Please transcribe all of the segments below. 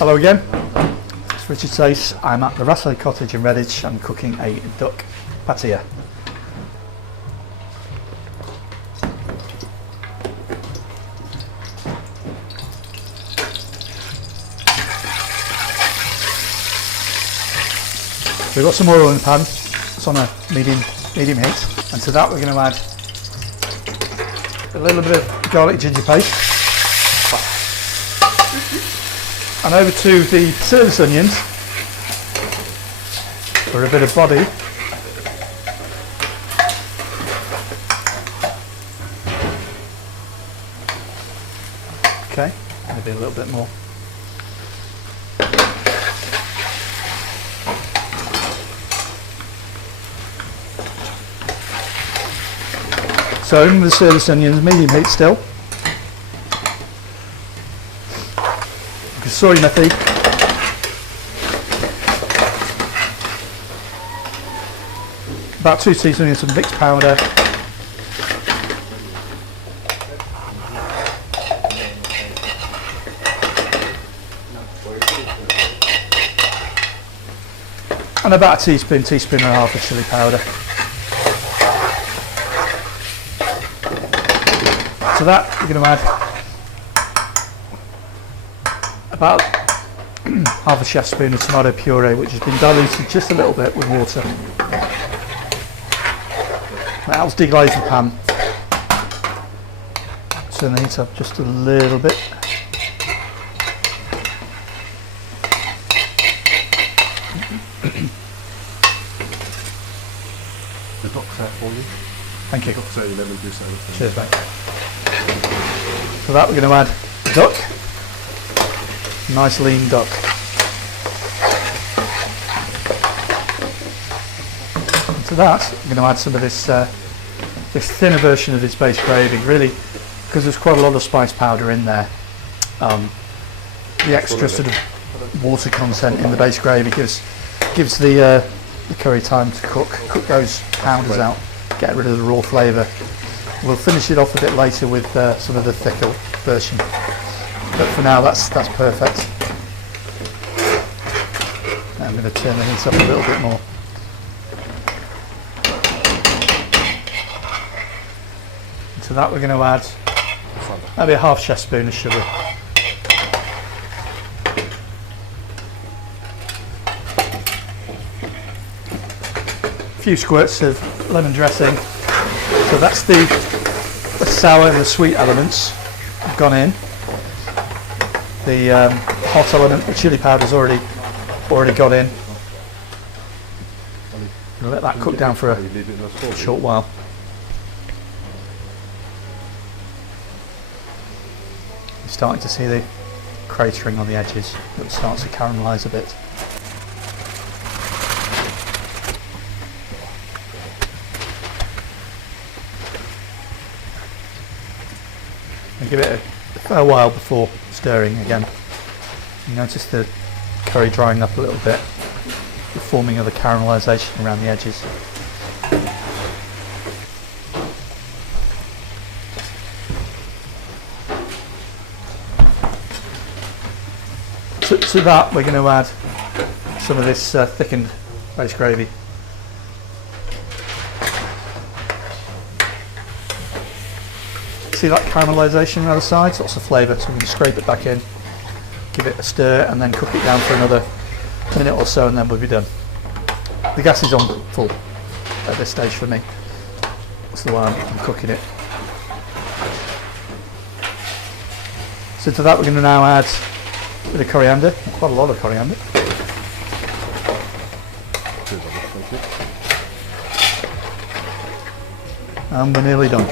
Hello again, it's Richard Sayce. I'm at the Rasoi Cottage in Redditch. I'm cooking a duck pathia. We've got some oil in the pan. It's on a medium heat, and to that we're going to add a little bit of garlic ginger paste, and over to the service onions for a bit of body. Okay, maybe a little bit more. So in the service onions, medium heat still. Soy methi. About 2 teaspoons of mixed powder. And about a teaspoon and a half of chili powder. To that you're going to add about half a chef spoon of tomato puree, which has been diluted just a little bit with water. That helps deglaze the pan. Turn the heat up just a little bit. The duck's there for you. Thank you. Duck's there, lemon juice, everything. Cheers, mate. For that we're going to add duck. Nice lean duck. And to that I'm going to add some of this thinner version of this base gravy, really, because there's quite a lot of spice powder in there. The extra sort of water content in the base gravy gives the curry time to cook those powders out, get rid of the raw flavour. We'll finish it off a bit later with some of the thicker version, but for now that's perfect. Now I'm going to turn the heat up a little bit more. And to that we're going to add maybe a half chef spoon of sugar. A few squirts of lemon dressing. So that's the sour and the sweet elements have gone in. The hot element, the chili powder's already got in. We'll let that cook down for a short while. You're starting to see the cratering on the edges. It starts to caramelise a bit. And give it a fair while before stirring again. You notice the curry drying up a little bit, the forming of the caramelisation around the edges. To that we're going to add some of this thickened base gravy. See that caramelisation around the sides? Lots of flavour, so we're going to scrape it back in, give it a stir, and then cook it down for another minute or so, and then we'll be done. The gas is on full at this stage for me. That's the way I'm cooking it. So to that we're going to now add a bit of coriander, quite a lot of coriander. And we're nearly done.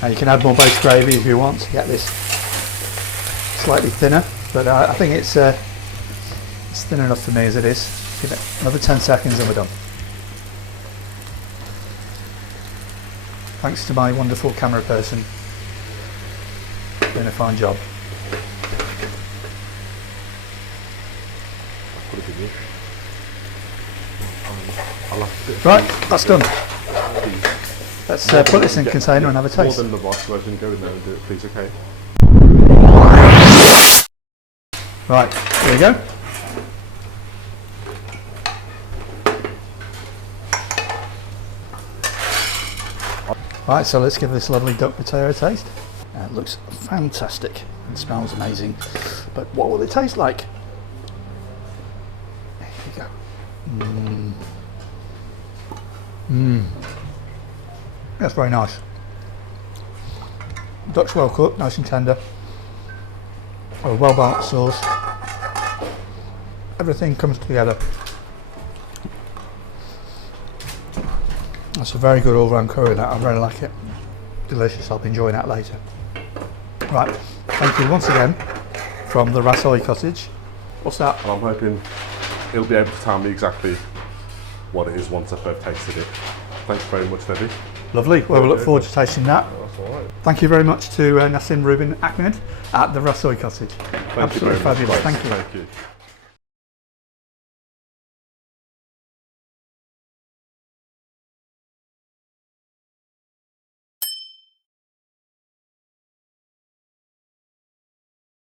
Now you can add more base gravy if you want to get this slightly thinner, but I think it's thin enough for me as it is. Give it another 10 seconds and we're done. Thanks to my wonderful camera person. Doing a fine job. Put it in here. I'll have a bit of Right, cheese. that's done. Please. Let's put this in a container and have a taste. More than the box version, go in there and do it, please, okay? Right, here we go. Right, so let's give this lovely duck potato a taste. It looks fantastic and smells amazing, but what will it taste like? There you go. That's very nice. Duck's well cooked, nice and tender. A well balanced sauce. Everything comes together. That's a very good all-round curry, that. I really like it. Delicious. I'll be enjoying that later. Right, thank you once again from the Rasoi Cottage. What's that? And I'm hoping he'll be able to tell me exactly what it is once I've both tasted it. Thanks very much, Debbie. Lovely. Well, we look forward to tasting that. That's all right. Thank you very much to Nasim Rubin Ahmed at the Rasoi Cottage. Thank Absolutely you very fabulous. much. Thank you. Thank you.